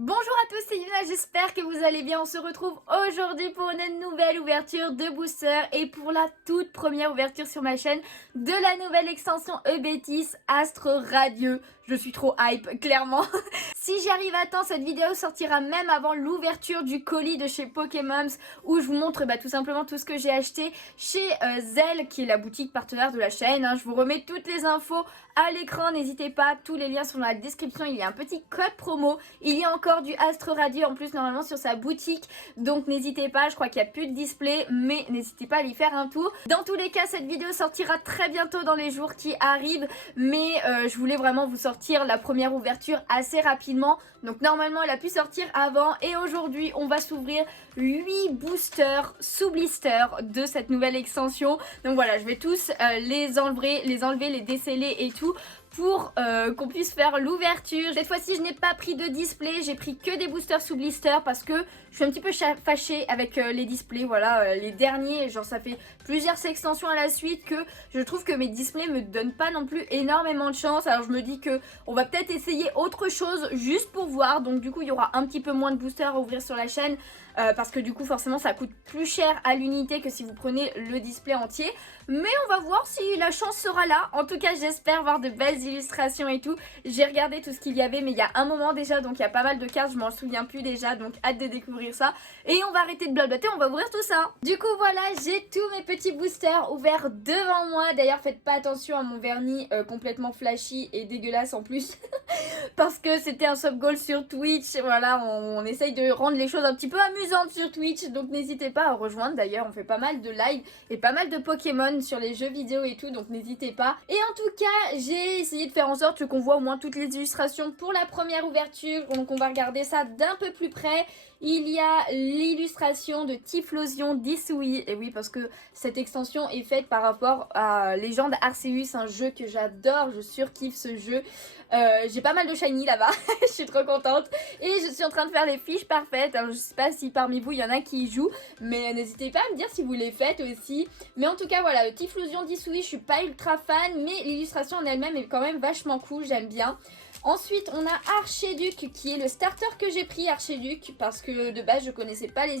Bonjour à tous, c'est Yuna, j'espère que vous allez bien. On se retrouve aujourd'hui pour une nouvelle ouverture de booster et pour la toute première ouverture sur ma chaîne de la nouvelle extension Ebetis Astre Radieux. Je suis trop hype, clairement. Si j'arrive à temps, cette vidéo sortira même avant l'ouverture du colis de chez Pokémons où je vous montre tout simplement tout ce que j'ai acheté chez Zelle, qui est la boutique partenaire de la chaîne. Je vous remets toutes les infos à l'écran, n'hésitez pas, tous les liens sont dans la description. Il y a un petit code promo, il y a encore du Astre Radieux en plus normalement sur sa boutique, donc n'hésitez pas. Je crois qu'il n'y a plus de display, mais n'hésitez pas à y faire un tour. Dans tous les cas, cette vidéo sortira très bientôt dans les jours qui arrivent, mais je voulais vraiment vous sortir la première ouverture assez rapidement, donc normalement elle a pu sortir avant. Et aujourd'hui on va s'ouvrir 8 boosters sous blister de cette nouvelle extension. Donc voilà, je vais tous les enlever, les déceler et tout pour qu'on puisse faire l'ouverture. Cette fois-ci je n'ai pas pris de display, j'ai pris que des boosters sous blister parce que je suis un petit peu fâchée avec les displays. Voilà, les derniers, genre ça fait plusieurs extensions à la suite que je trouve que mes displays me donnent pas non plus énormément de chance. Alors je me dis que on va peut-être essayer autre chose juste pour voir. Donc du coup il y aura un petit peu moins de boosters à ouvrir sur la chaîne parce que du coup forcément ça coûte plus cher à l'unité que si vous prenez le display entier. Mais on va voir si la chance sera là. En tout cas j'espère voir de belles illustrations et tout. J'ai regardé tout ce qu'il y avait mais il y a un moment déjà, donc il y a pas mal de cartes, je m'en souviens plus déjà, donc hâte de découvrir ça. Et on va arrêter de blablater, on va ouvrir tout ça. Du coup voilà, j'ai tous mes petits boosters ouverts devant moi. D'ailleurs faites pas attention à mon vernis complètement flashy et dégueulasse en plus parce que c'était un sub goal sur Twitch. Voilà, on essaye de rendre les choses un petit peu amusantes sur Twitch, donc n'hésitez pas à rejoindre. D'ailleurs on fait pas mal de live et pas mal de Pokémon sur les jeux vidéo et tout, donc n'hésitez pas. Et en tout cas j'ai essayé de faire en sorte qu'on voit au moins toutes les illustrations pour la première ouverture, donc on va regarder ça d'un peu plus près. Il y a l'illustration de Typhlosion d'Hisui, et oui parce que cette extension est faite par rapport à Légende Arceus, un jeu que j'adore, je surkiffe ce jeu. J'ai pas mal de shiny là-bas, je suis trop contente et je suis en train de faire les fiches parfaites. Alors je sais pas si parmi vous il y en a qui y jouent, mais n'hésitez pas à me dire si vous les faites aussi. Mais en tout cas voilà, le Typhlosion d'Hisui, je suis pas ultra fan, mais l'illustration en elle-même est quand même vachement cool, j'aime bien. Ensuite on a Archiduc qui est le starter que j'ai pris, Archiduc, parce que de base je connaissais pas les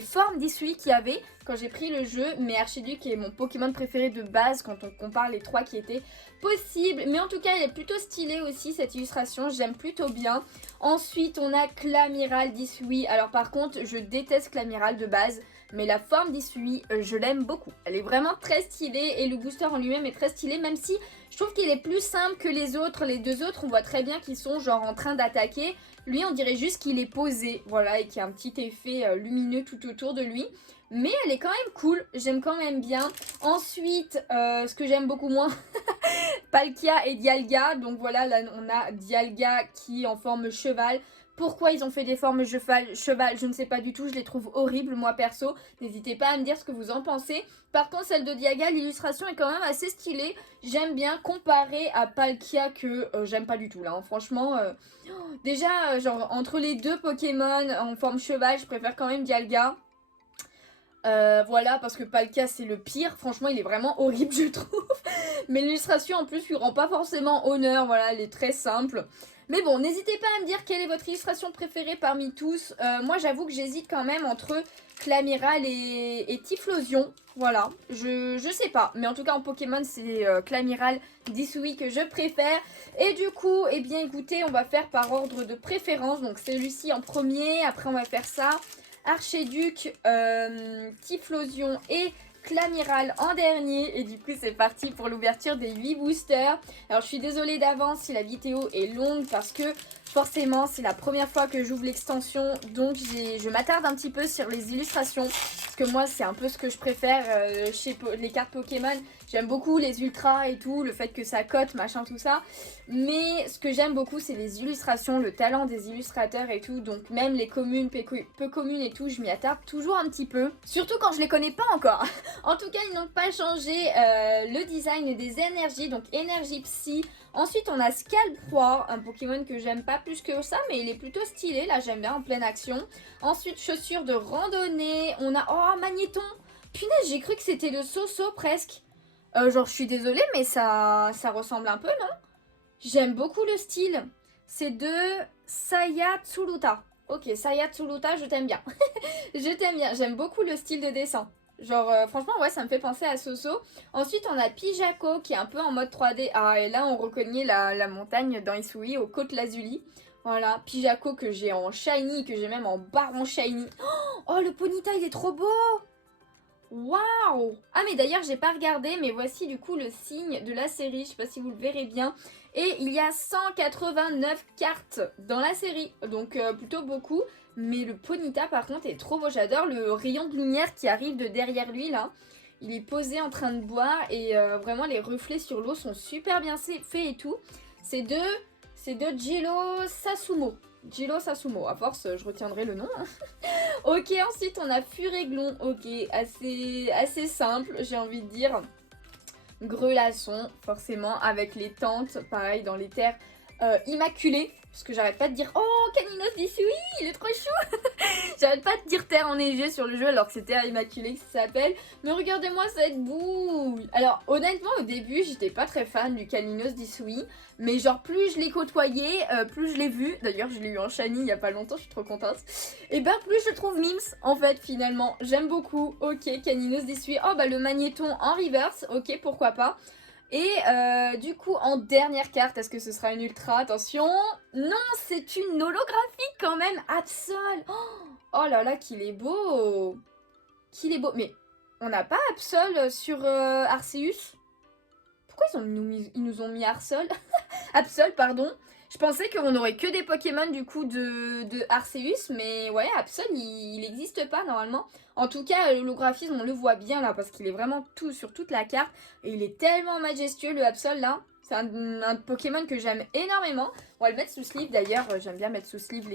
formes d'Hisui qu'il y avait quand j'ai pris le jeu, mais Archiduc est mon Pokémon préféré de base quand on compare les trois qui étaient possibles. Mais en tout cas elle est plutôt stylée aussi cette illustration, j'aime plutôt bien. Ensuite on a Clamiral d'Hisui. Alors par contre je déteste Clamiral de base, mais la forme d'Hisui je l'aime beaucoup, elle est vraiment très stylée et le booster en lui-même est très stylé, même si je trouve qu'il est plus simple que les autres. Les deux autres on voit très bien qu'ils sont genre en train d'attaquer, lui on dirait juste qu'il est posé, voilà, et qu'il y a un petit effet lumineux tout autour de lui. Mais elle est quand même cool, j'aime quand même bien. Ensuite, ce que j'aime beaucoup moins, Palkia et Dialga. Donc voilà, là on a Dialga qui est en forme cheval. Pourquoi ils ont fait des formes cheval, je ne sais pas du tout, je les trouve horribles moi perso. N'hésitez pas à me dire ce que vous en pensez. Par contre celle de Dialga, l'illustration est quand même assez stylée. J'aime bien comparé à Palkia que j'aime pas du tout là. Franchement, déjà genre entre les deux Pokémon en forme cheval, je préfère quand même Dialga. Voilà, parce que Palkia c'est le pire, franchement il est vraiment horrible je trouve. Mais l'illustration en plus lui rend pas forcément honneur, voilà, elle est très simple. Mais bon, n'hésitez pas à me dire quelle est votre illustration préférée parmi tous. Moi j'avoue que j'hésite quand même entre Clamiral et Typhlosion. Voilà, je sais pas. Mais en tout cas en Pokémon c'est Clamiral d'Hisui que je préfère. Et du coup, eh bien écoutez, on va faire par ordre de préférence. Donc celui-ci en premier, après on va faire ça. Archiduc, Typhlosion et Clamiral en dernier. Et du coup c'est parti pour l'ouverture des 8 boosters. Alors je suis désolée d'avance si la vidéo est longue parce que forcément c'est la première fois que j'ouvre l'extension. Donc je m'attarde un petit peu sur les illustrations. Parce que moi c'est un peu ce que je préfère chez les cartes Pokémon. J'aime beaucoup les ultras et tout, le fait que ça cote, machin, tout ça. Mais ce que j'aime beaucoup, c'est les illustrations, le talent des illustrateurs et tout. Donc même les communes, peu communes et tout, je m'y attarde toujours un petit peu. Surtout quand je les connais pas encore. En tout cas, ils n'ont pas changé le design des énergies, donc énergie psy. Ensuite, on a Scalproie, un Pokémon que j'aime pas plus que ça, mais il est plutôt stylé. Là, j'aime bien en pleine action. Ensuite, chaussures de randonnée. On a... Oh, Magnéton! Punaise, j'ai cru que c'était le Soso presque. Genre je suis désolée mais ça ressemble un peu, non? J'aime beaucoup le style. C'est de Saya Tsuruta. Ok, Saya Tsuruta, je t'aime bien. Je t'aime bien, j'aime beaucoup le style de dessin. Genre, franchement, ouais, ça me fait penser à Soso. Ensuite, on a Pijako qui est un peu en mode 3D. Ah, et là, on reconnaît la montagne dans Isui, aux côtes Lazuli. Voilà, Pijako que j'ai en shiny, que j'ai même en baron shiny. Oh, le Ponyta, il est trop beau! Waouh! Ah, mais d'ailleurs, j'ai pas regardé, mais voici du coup le signe de la série. Je sais pas si vous le verrez bien. Et il y a 189 cartes dans la série, donc plutôt beaucoup. Mais le Ponyta, par contre, est trop beau. J'adore le rayon de lumière qui arrive de derrière lui, là. Il est posé en train de boire et vraiment, les reflets sur l'eau sont super bien faits et tout. C'est de Jiro Sasumo. Jiro Sasumo. À force, je retiendrai le nom. Hein. Ok, ensuite on a Furéglon, ok, assez simple, j'ai envie de dire. Grelasson, forcément, avec les tentes, pareil, dans les terres immaculées. Parce que j'arrête pas de dire, oh, Caninos d'Issui, il est trop chou. J'arrête pas de dire terre enneigée sur le jeu alors que c'est terre immaculée que ça s'appelle. Mais regardez-moi cette boule. Alors, honnêtement, au début, j'étais pas très fan du Caninos d'Issui. Mais genre, plus je l'ai côtoyé, plus je l'ai vu. D'ailleurs, je l'ai eu en shiny il y a pas longtemps, je suis trop contente. Et ben, plus je trouve mims, en fait, finalement. J'aime beaucoup. Ok, Caninos d'Issui. Oh, bah, le magnéton en reverse. Ok, pourquoi pas. Et du coup, en dernière carte, est-ce que ce sera une ultra? Attention. Non, c'est une holographique quand même. Absol. Oh là là, qu'il est beau. Qu'il est beau. Mais on n'a pas Absol sur Arceus? Pourquoi ils nous ont mis Absol? Absol, pardon. Je pensais qu'on aurait que des Pokémon du coup de Arceus, mais ouais, Absol, il n'existe pas normalement. En tout cas, l'holographisme, on le voit bien là, parce qu'il est vraiment tout sur toute la carte. Et il est tellement majestueux, le Absol là. C'est un Pokémon que j'aime énormément. On va le mettre sous sleeve d'ailleurs, j'aime bien mettre sous sleeve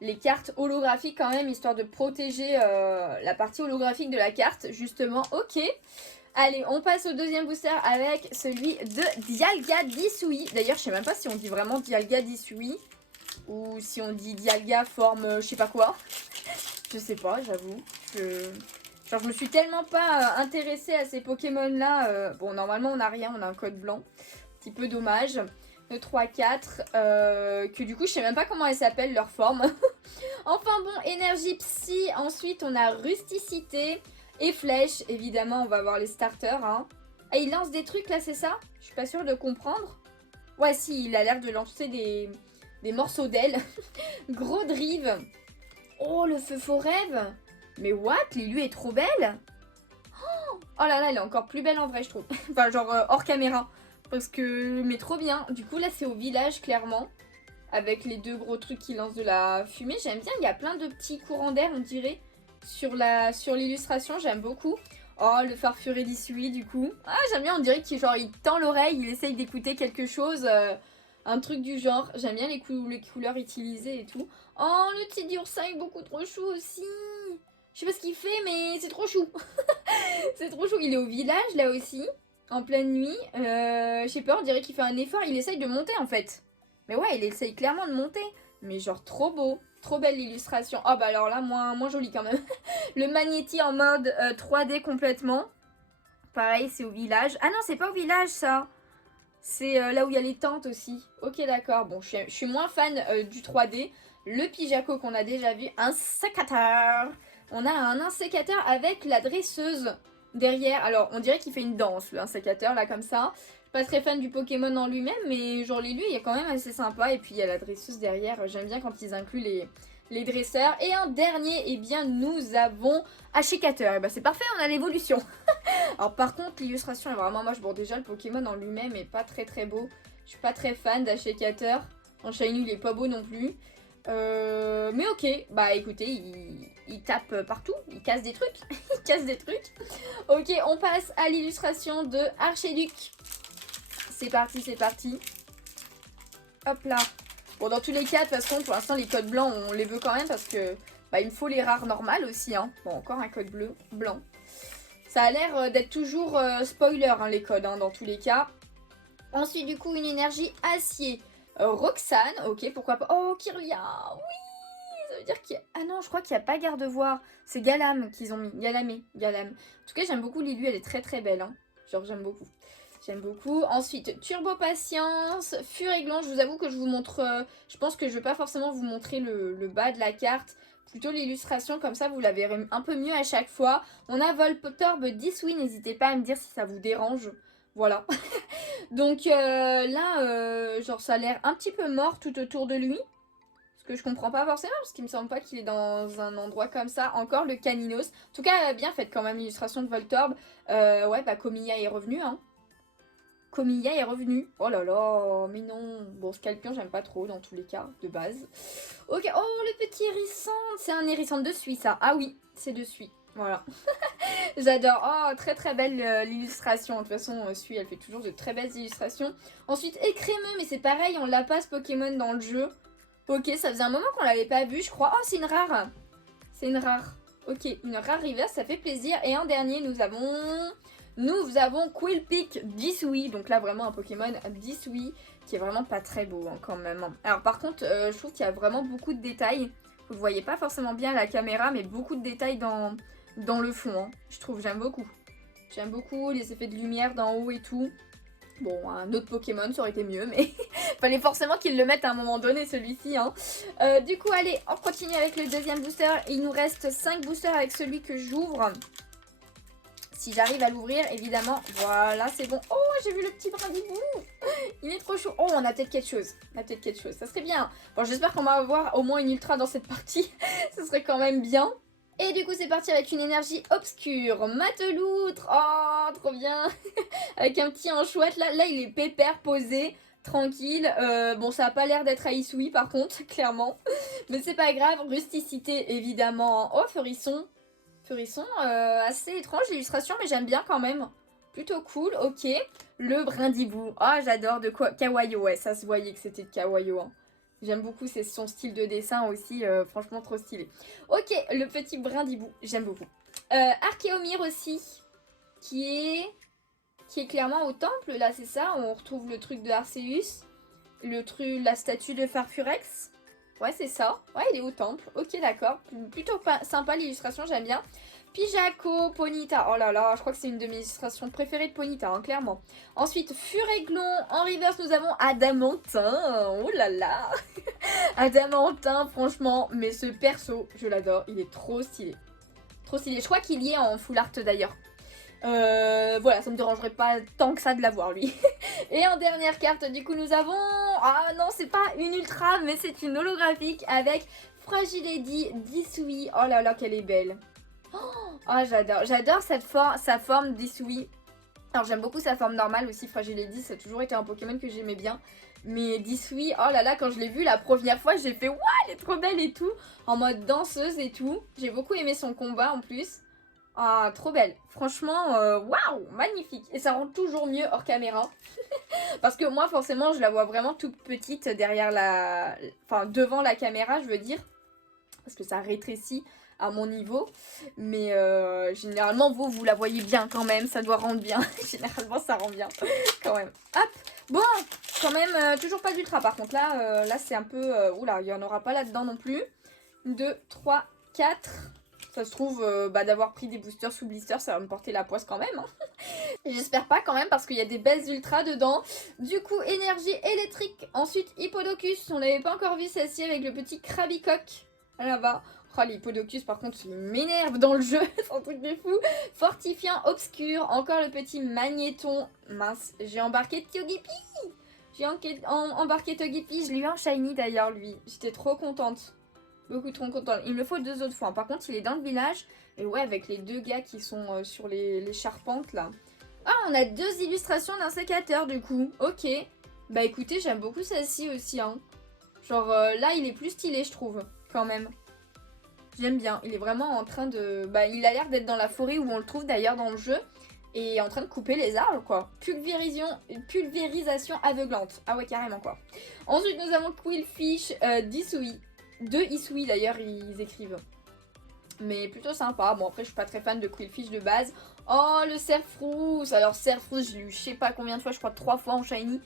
les cartes holographiques quand même, histoire de protéger la partie holographique de la carte, justement. Ok. Allez, on passe au deuxième booster avec celui de Dialga d'Issui. D'ailleurs, je sais même pas si on dit vraiment Dialga d'Issui ou si on dit Dialga forme je sais pas quoi. Je sais pas, j'avoue. Genre, je me suis tellement pas intéressée à ces Pokémon-là. Bon, normalement, on n'a rien, on a un code blanc. Petit peu dommage. Le 3-4. Que du coup, je sais même pas comment elles s'appellent, leur forme. Enfin bon, énergie psy. Ensuite, on a rusticité. Et flèche, évidemment, on va voir les starters. Hein. Ah, il lance des trucs là, c'est ça? Je suis pas sûre de comprendre. Ouais, si, il a l'air de lancer des morceaux d'ailes. Gros drive. Oh, le feu faux rêve. Mais what? L'élu est trop belle. Oh là là, elle est encore plus belle en vrai, je trouve. Enfin, genre hors caméra. Parce que, mais trop bien. Du coup, là, c'est au village, clairement. Avec les deux gros trucs qui lancent de la fumée. J'aime bien, il y a plein de petits courants d'air, on dirait. Sur l'illustration, j'aime beaucoup. Oh, le farfuré d'Issui, du coup. Ah, j'aime bien, on dirait qu'il il tend l'oreille, il essaye d'écouter quelque chose. Un truc du genre. J'aime bien les couleurs utilisées et tout. Oh, le petit Dursin est beaucoup trop chou aussi. Je sais pas ce qu'il fait, mais c'est trop chou. C'est trop chou. Il est au village, là aussi. En pleine nuit. Je sais pas, on dirait qu'il fait un effort. Il essaye de monter, en fait. Mais ouais, il essaye clairement de monter. Mais genre, trop beau. Trop belle l'illustration. Oh bah alors là, moins joli quand même. Le Magnéti en mode 3D complètement. Pareil, c'est au village. Ah non, c'est pas au village ça. C'est là où il y a les tentes aussi. Ok, d'accord. Bon, je suis moins fan du 3D. Le Pijako qu'on a déjà vu. Un sécateur. On a un sécateur avec la dresseuse derrière. Alors, on dirait qu'il fait une danse, le sécateur là, comme ça. Pas très fan du Pokémon en lui-même, mais genre l'élu il est quand même assez sympa. Et puis il y a la dresseuse derrière, j'aime bien quand ils incluent les dresseurs. Et en dernier, eh bien nous avons Ashikater. Et bah c'est parfait, on a l'évolution. Alors par contre l'illustration est vraiment moche. Bon déjà le Pokémon en lui-même est pas très très beau. Je suis pas très fan d'Ashikater. En shiny il est pas beau non plus. Mais ok, bah écoutez, il tape partout, il casse des trucs. Il casse des trucs. Ok, on passe à l'illustration de Archiduc. C'est parti, c'est parti. Hop là. Bon, dans tous les cas, de toute façon, pour l'instant, les codes blancs, on les veut quand même parce que bah, il me faut les rares normales aussi. Hein. Bon, encore un code bleu, blanc. Ça a l'air d'être toujours spoiler, hein, les codes, hein, dans tous les cas. Ensuite, du coup, une énergie acier. Roxane, ok, pourquoi pas. Oh, Kirlia, oui, ça veut dire qu'il y a... Ah non, je crois qu'il n'y a pas garde-voir. C'est Galam qu'ils ont mis. Galam. En tout cas, j'aime beaucoup Lilu, elle est très très belle. Hein. Genre, j'aime beaucoup. J'aime beaucoup. Ensuite, Turbo Patience, Furéglan. Je vous avoue que je vous montre... je pense que je vais pas forcément vous montrer le bas de la carte. Plutôt l'illustration, comme ça vous la verrez un peu mieux à chaque fois. On a Voltorb 10, oui, n'hésitez pas à me dire si ça vous dérange. Voilà. Donc là, genre ça a l'air un petit peu mort tout autour de lui. Ce que je comprends pas forcément, parce qu'il me semble pas qu'il est dans un endroit comme ça. Encore le Caninos. En tout cas, bien faite quand même l'illustration de Voltorb. Ouais, bah Comilla est revenu, hein. Comilla est revenu. Oh là là, mais non. Bon, Scalpion, j'aime pas trop dans tous les cas, de base. Ok, oh, le petit hérissant. C'est un hérissant de Suisse, ça. Ah oui, c'est de Suisse. Voilà. J'adore. Oh, très très belle l'illustration. De toute façon, Suisse, elle fait toujours de très belles illustrations. Ensuite, Écrémeux, mais c'est pareil, on l'a pas ce Pokémon dans le jeu. Ok, ça faisait un moment qu'on l'avait pas vu, je crois. Oh, c'est une rare. C'est une rare. Ok, une rare reverse, ça fait plaisir. Et en dernier, nous avons Quillpick 10 oui. Donc là, vraiment un Pokémon 10 oui, qui est vraiment pas très beau hein, quand même. Alors par contre, je trouve qu'il y a vraiment beaucoup de détails. Vous le voyez pas forcément bien à la caméra, mais beaucoup de détails dans le fond. Hein. Je trouve, j'aime beaucoup. J'aime beaucoup les effets de lumière d'en haut et tout. Bon, un autre Pokémon, ça aurait été mieux, mais fallait forcément qu'ils le mettent à un moment donné, celui-ci. Hein. Du coup, allez, on continue avec le deuxième booster. Il nous reste 5 boosters avec celui que j'ouvre. Si j'arrive à l'ouvrir, évidemment, voilà, c'est bon. Oh, j'ai vu le petit brindibou. Il est trop chaud. Oh, on a peut-être quelque chose. On a peut-être quelque chose. Ça serait bien. Bon, j'espère qu'on va avoir au moins une ultra dans cette partie. Ce serait quand même bien. Et du coup, c'est parti avec une énergie obscure. Mateloutre. Oh, trop bien. Avec un petit enchouette. Là, il est pépère, posé, tranquille. Bon, ça n'a pas l'air d'être à Isui, par contre, clairement. Mais c'est pas grave. Rusticité, évidemment. Oh, Feurisson. Feurisson, assez étrange l'illustration, mais j'aime bien quand même. Plutôt cool, ok. Le brindibou. Oh, j'adore de quoi. Kawaii, ouais, ça se voyait que c'était de Kawaii. Hein. J'aime beaucoup, c'est son style de dessin aussi, franchement trop stylé. Ok, le petit brindibou, j'aime beaucoup. Archéomir aussi, qui est clairement au temple, là c'est ça. On retrouve le truc de Arceus, la statue de Farfurex. Ouais, c'est ça. Ouais, il est au temple. Ok, d'accord. Plutôt sympa l'illustration, j'aime bien. Pijaco, Ponyta. Oh là là, je crois que c'est une de mes illustrations préférées de Ponyta, hein, clairement. Ensuite, Furéglon. En reverse, nous avons Adamantin. Oh là là. Adamantin, franchement. Mais ce perso, je l'adore. Il est trop stylé. Trop stylé. Je crois qu'il y est en full art d'ailleurs. Voilà, ça me dérangerait pas tant que ça de l'avoir lui. Et en dernière carte, du coup, nous avons... Ah non, c'est pas une ultra, mais c'est une holographique avec Fragilady d'Isui. Oh là là, qu'elle est belle. Oh, j'adore. J'adore sa forme d'Isui. Alors, j'aime beaucoup sa forme normale aussi. Fragilady, ça a toujours été un Pokémon que j'aimais bien. Mais d'Isui, oh là là, quand je l'ai vue la première fois, j'ai fait « Waouh, elle est trop belle et tout !» En mode danseuse et tout. J'ai beaucoup aimé son combat en plus. Ah, trop belle. Franchement, waouh, magnifique. Et ça rend toujours mieux hors caméra. Parce que moi, forcément, je la vois vraiment toute petite derrière enfin, devant la caméra, je veux dire. Parce que ça rétrécit à mon niveau. Mais généralement, vous la voyez bien quand même. Ça doit rendre bien. Généralement, ça rend bien quand même. Hop. Bon, quand même, toujours pas d'ultra. Par contre, là c'est un peu... oula, il n'y en aura pas là-dedans non plus. 2, 3, 4... Ça se trouve, d'avoir pris des boosters sous blister, ça va me porter la poisse quand même. Hein. J'espère pas quand même parce qu'il y a des belles ultras dedans. Du coup, énergie électrique. Ensuite, Hippodocus. On n'avait pas encore vu celle-ci avec le petit Krabicoc là-bas. Oh, l'Hippodocus, par contre, il m'énerve dans le jeu. C'est un truc de fou. Fortifiant obscur. Encore le petit Magnéton. Mince, j'ai embarqué Togepi. J'ai embarqué Togepi. Je l'ai eu en shiny d'ailleurs, lui. J'étais trop contente. Beaucoup trop content. Il me faut 2 autres fois. Par contre, il est dans le village. Et ouais, avec les 2 gars qui sont sur les charpentes là. Ah, on a 2 illustrations d'un sécateur du coup. Ok. Bah écoutez, j'aime beaucoup celle-ci aussi. Hein. Genre là, il est plus stylé, je trouve. Quand même. J'aime bien. Il est vraiment en train de... Bah, il a l'air d'être dans la forêt où on le trouve d'ailleurs dans le jeu. Et en train de couper les arbres, quoi. Pulvérisation aveuglante. Ah ouais, carrément, quoi. Ensuite, nous avons Quillfish d'Isui. 2 Isui d'ailleurs ils écrivent. Mais plutôt sympa. Bon après je suis pas très fan de Quillfish de base. Oh le Cerfrousse. Alors Cerfrousse je l'ai eu je sais pas combien de fois. Je crois 3 fois en shiny.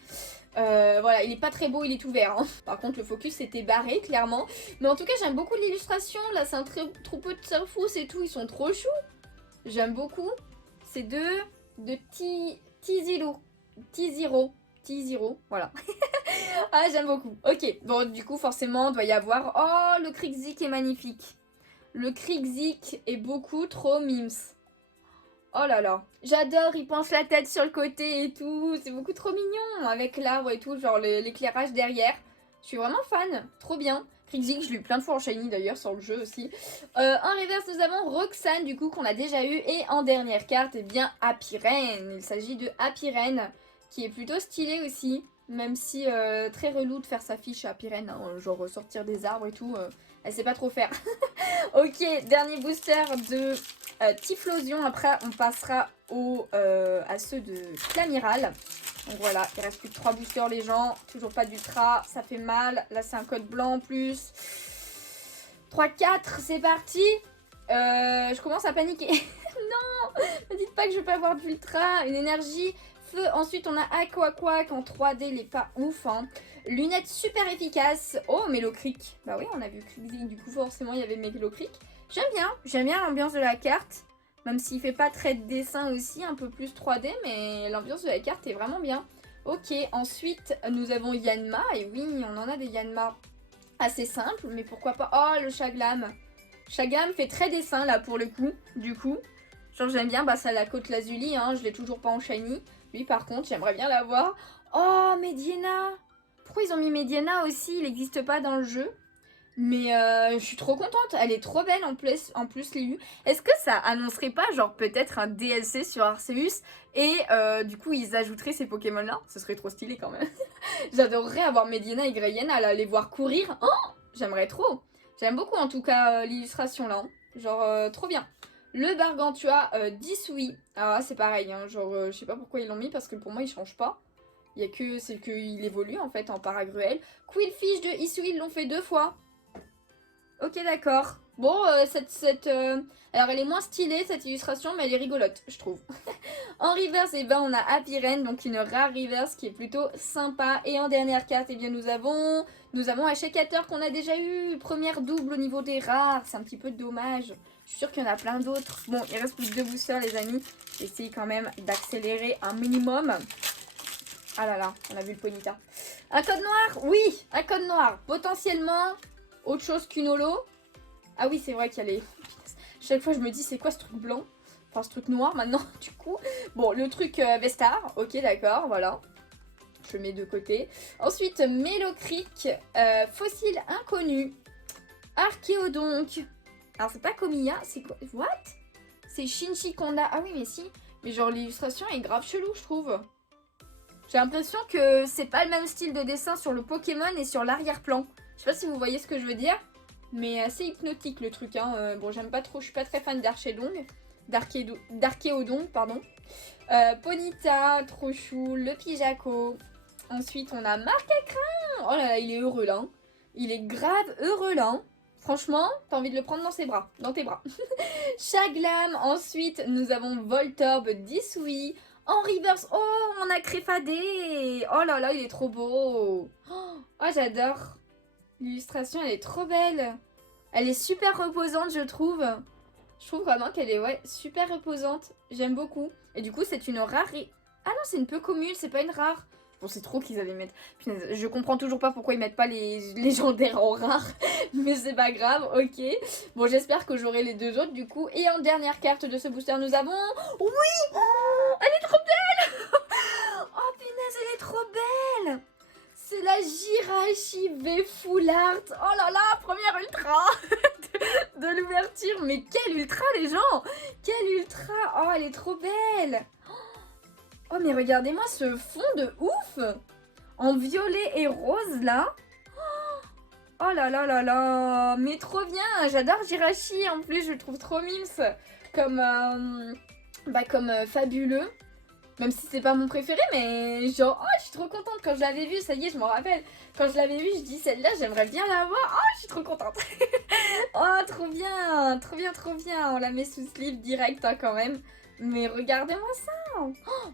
Voilà il est pas très beau, il est tout vert. Hein. Par contre le focus était barré clairement. Mais en tout cas j'aime beaucoup l'illustration. Là c'est un troupeau de Cerfrousse et tout. Ils sont trop choux. J'aime beaucoup. C'est de Tizilo. T0. T0, voilà. Ah, j'aime beaucoup. Ok, bon, du coup, forcément, il doit y avoir... Oh, le Krixik est magnifique. Le Krixik est beaucoup trop mims. Oh là là. J'adore, il penche la tête sur le côté et tout. C'est beaucoup trop mignon, avec l'arbre et tout, genre l'éclairage derrière. Je suis vraiment fan, trop bien. Krixik, je l'ai eu plein de fois en shiny d'ailleurs, sur le jeu aussi. En reverse, nous avons Roxane, du coup, qu'on a déjà eu. Et en dernière carte, eh bien, Happyren. Il s'agit de Happyren, qui est plutôt stylé aussi. Même si très relou de faire sa fiche à Happyren, hein, genre sortir des arbres et tout. Elle sait pas trop faire. Ok, dernier booster de Typhlosion. Après, on passera à ceux de Clamiral. Donc voilà, il reste plus que 3 boosters les gens. Toujours pas d'ultra, ça fait mal. Là, c'est un code blanc en plus. 3-4, c'est parti. Je commence à paniquer. Non, ne dites pas que je vais pas avoir d'ultra. Une énergie feu. Ensuite, on a Aqua Quack en 3D, il est pas ouf. Hein. Lunettes super efficaces. Oh, Mélocric. Bah oui, on a vu Krixik, du coup, forcément, il y avait Mélocric. J'aime bien l'ambiance de la carte. Même s'il fait pas très de dessin aussi, un peu plus 3D, mais l'ambiance de la carte est vraiment bien. Ok, ensuite, nous avons Yanma. Et oui, on en a des Yanma assez simples, mais pourquoi pas. Oh, le Chaglam. Chaglam fait très dessin, là, pour le coup, du coup. Genre, j'aime bien, bah, ça la côte lazuli, hein, je l'ai toujours pas en shiny. Lui, par contre, j'aimerais bien l'avoir. Oh, Mediena. Pourquoi ils ont mis Mediena aussi? Il n'existe pas dans le jeu. Mais je suis trop contente, elle est trop belle en plus Liu. Est-ce que ça annoncerait pas genre peut-être un DLC sur Arceus et du coup ils ajouteraient ces Pokémon là? Ce serait trop stylé quand même. J'adorerais avoir Mediena et Greyena, là, les voir courir. Oh, j'aimerais trop. J'aime beaucoup en tout cas l'illustration là. Hein. Genre trop bien. Le Gargantua d'Isui. Ah c'est pareil, hein, genre je sais pas pourquoi ils l'ont mis parce que pour moi il change pas. Il y a que c'est qu'il évolue en fait en Paragruel. Quillfish de Isui ils l'ont fait 2 fois. Ok, d'accord. Bon, alors elle est moins stylée cette illustration, mais elle est rigolote, je trouve. En reverse, eh ben, on a Happyren, donc une rare reverse qui est plutôt sympa. Et en dernière carte, eh bien, nous avons un Shakeator qu'on a déjà eu. Première double au niveau des rares, c'est un petit peu dommage. Je suis sûre qu'il y en a plein d'autres. Bon, il reste plus que 2 boosters, les amis. J'essaye quand même d'accélérer un minimum. Ah là là, on a vu le Ponyta. Un code noir? Oui, un code noir. Potentiellement... autre chose qu'une holo. Ah oui, c'est vrai qu'il y a les... Chaque fois, je me dis, c'est quoi ce truc blanc? Enfin, ce truc noir, maintenant, du coup. Bon, le truc Vestar. Ok, d'accord, voilà. Je mets de côté. Ensuite, Mélocric. Fossile inconnu. Archéodonc. Alors, c'est pas Komiya, c'est quoi? What? C'est Shinchi Konda. Ah oui, mais si. Mais genre, l'illustration est grave chelou, je trouve. J'ai l'impression que c'est pas le même style de dessin sur le Pokémon et sur l'arrière-plan. Je sais pas si vous voyez ce que je veux dire, mais assez hypnotique le truc. Hein. Bon, j'aime pas trop, je suis pas très fan d'Archéodon, pardon. Ponyta, trop chou, le Pijaco. Ensuite, on a Marcacrin. Oh là là, il est heureux là. Hein. Il est grave heureux là. Hein. Franchement, t'as envie de le prendre dans tes bras. Chaglam. Ensuite, nous avons Voltorb d'Isui. En reverse, oh, on a Créfadé. Oh là là, il est trop beau. Oh, j'adore. L'illustration, elle est trop belle. Elle est super reposante, je trouve. Je trouve vraiment qu'elle est super reposante. J'aime beaucoup. Et du coup, c'est une rare... Ah non, c'est une peu commune, c'est pas une rare. Bon, c'est trop qu'ils allaient mettre... Punaise, je comprends toujours pas pourquoi ils mettent pas les légendaires en rare. Mais c'est pas grave, ok. Bon, j'espère que j'aurai les 2 autres, du coup. Et en dernière carte de ce booster, nous avons... Oui, oh, elle est trop belle. Oh, punaise, elle est trop belle. C'est la Jirachi V Full Art. Oh là là, première ultra de l'ouverture. Mais quelle ultra, les gens. Quelle ultra. Oh, elle est trop belle. Oh, mais regardez-moi ce fond de ouf. En violet et rose, là. Oh là là là là. Mais trop bien. J'adore Jirachi. En plus, je le trouve trop mims. Comme fabuleux. Même si c'est pas mon préféré, mais genre, oh, je suis trop contente quand je l'avais vu, ça y est, je m'en rappelle. Quand je l'avais vu, je dis celle-là, j'aimerais bien l'avoir. Oh, je suis trop contente. Oh, trop bien, trop bien, trop bien. On la met sous sleeve direct hein, quand même. Mais regardez-moi ça. Oh,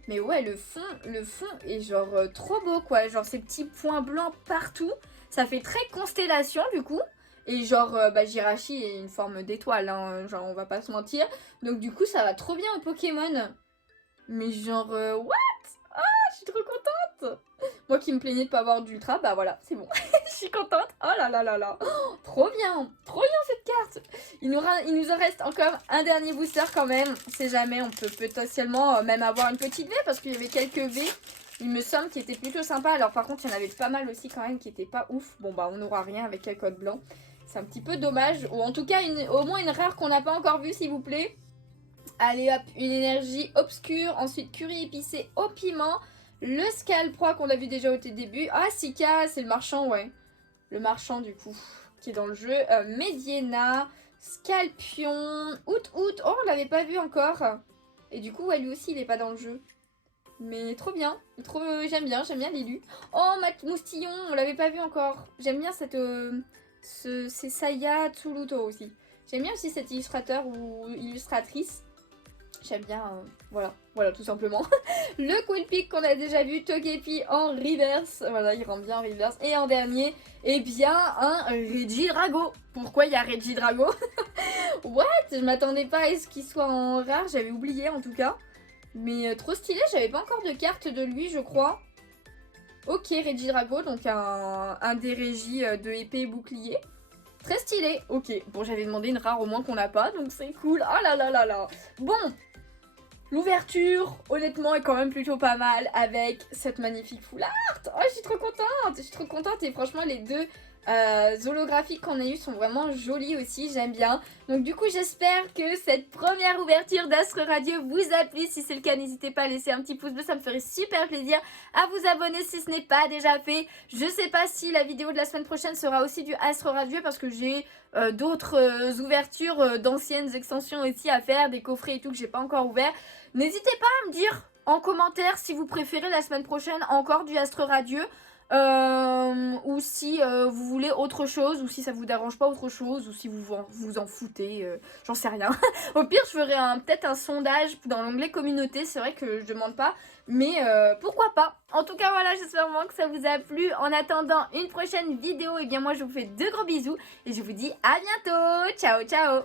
mais ouais, le fond est genre trop beau quoi. Genre ces petits points blancs partout. Ça fait très constellation du coup. Et genre, Jirachi est une forme d'étoile, hein, genre on va pas se mentir. Donc du coup, ça va trop bien au Pokémon. Mais genre, what? Oh, je suis trop contente. Moi qui me plaignais de pas avoir d'ultra, bah voilà, c'est bon. Je suis contente. Oh là là là là. Oh, trop bien cette carte. Il nous en reste encore un dernier booster quand même. On sait jamais, on peut potentiellement même avoir une petite V parce qu'il y avait quelques V. Il me semble qui était plutôt sympa. Alors par contre, il y en avait pas mal aussi quand même qui étaient pas ouf. Bon bah on n'aura rien avec un code blanc. C'est un petit peu dommage. Ou en tout cas, au moins une rare qu'on n'a pas encore vue s'il vous plaît. Allez hop, une énergie obscure. Ensuite, curry épicé au piment. Le Scalproie qu'on a vu déjà au début. Ah, Sika, c'est le marchand, ouais. Le marchand du coup, qui est dans le jeu. Mediena, Scalpion, Out. Oh, on l'avait pas vu encore. Et du coup, ouais, lui aussi, il est pas dans le jeu. Mais trop bien, j'aime bien l'élu. Oh, Moustillon, on l'avait pas vu encore. J'aime bien cette... c'est Saya Tsuluto aussi. J'aime bien aussi cet illustrateur ou illustratrice. J'aime bien, voilà tout simplement. Le Quillpick qu'on a déjà vu, Togepi en reverse. Voilà, il rentre bien en reverse. Et en dernier, eh bien, un Regidrago. Pourquoi il y a Regidrago? What? Je m'attendais pas à ce qu'il soit en rare, j'avais oublié en tout cas. Mais trop stylé, j'avais pas encore de carte de lui, je crois. Ok, Regidrago, donc un des régis de épée et bouclier. Très stylé, ok. Bon, j'avais demandé une rare au moins qu'on n'a pas, donc c'est cool. Oh là là là là. Bon, l'ouverture, honnêtement, est quand même plutôt pas mal avec cette magnifique full art. Oh, je suis trop contente et franchement, les deux holographiques qu'on a eu sont vraiment jolis aussi, j'aime bien. Donc du coup, j'espère que cette première ouverture d'Astre Radio vous a plu. Si c'est le cas, n'hésitez pas à laisser un petit pouce bleu, ça me ferait super plaisir. À vous abonner si ce n'est pas déjà fait. Je sais pas si la vidéo de la semaine prochaine sera aussi du Astre Radio parce que j'ai d'autres ouvertures d'anciennes extensions aussi à faire, des coffrets et tout que j'ai pas encore ouvert. N'hésitez pas à me dire en commentaire si vous préférez la semaine prochaine encore du Astre Radieux ou si vous voulez autre chose, ou si ça vous dérange pas autre chose, ou si vous en foutez, j'en sais rien. Au pire, je ferai peut-être un sondage dans l'onglet communauté, c'est vrai que je demande pas, mais pourquoi pas. En tout cas, voilà, j'espère vraiment que ça vous a plu. En attendant une prochaine vidéo, et bien moi je vous fais de gros bisous, et je vous dis à bientôt. Ciao, ciao.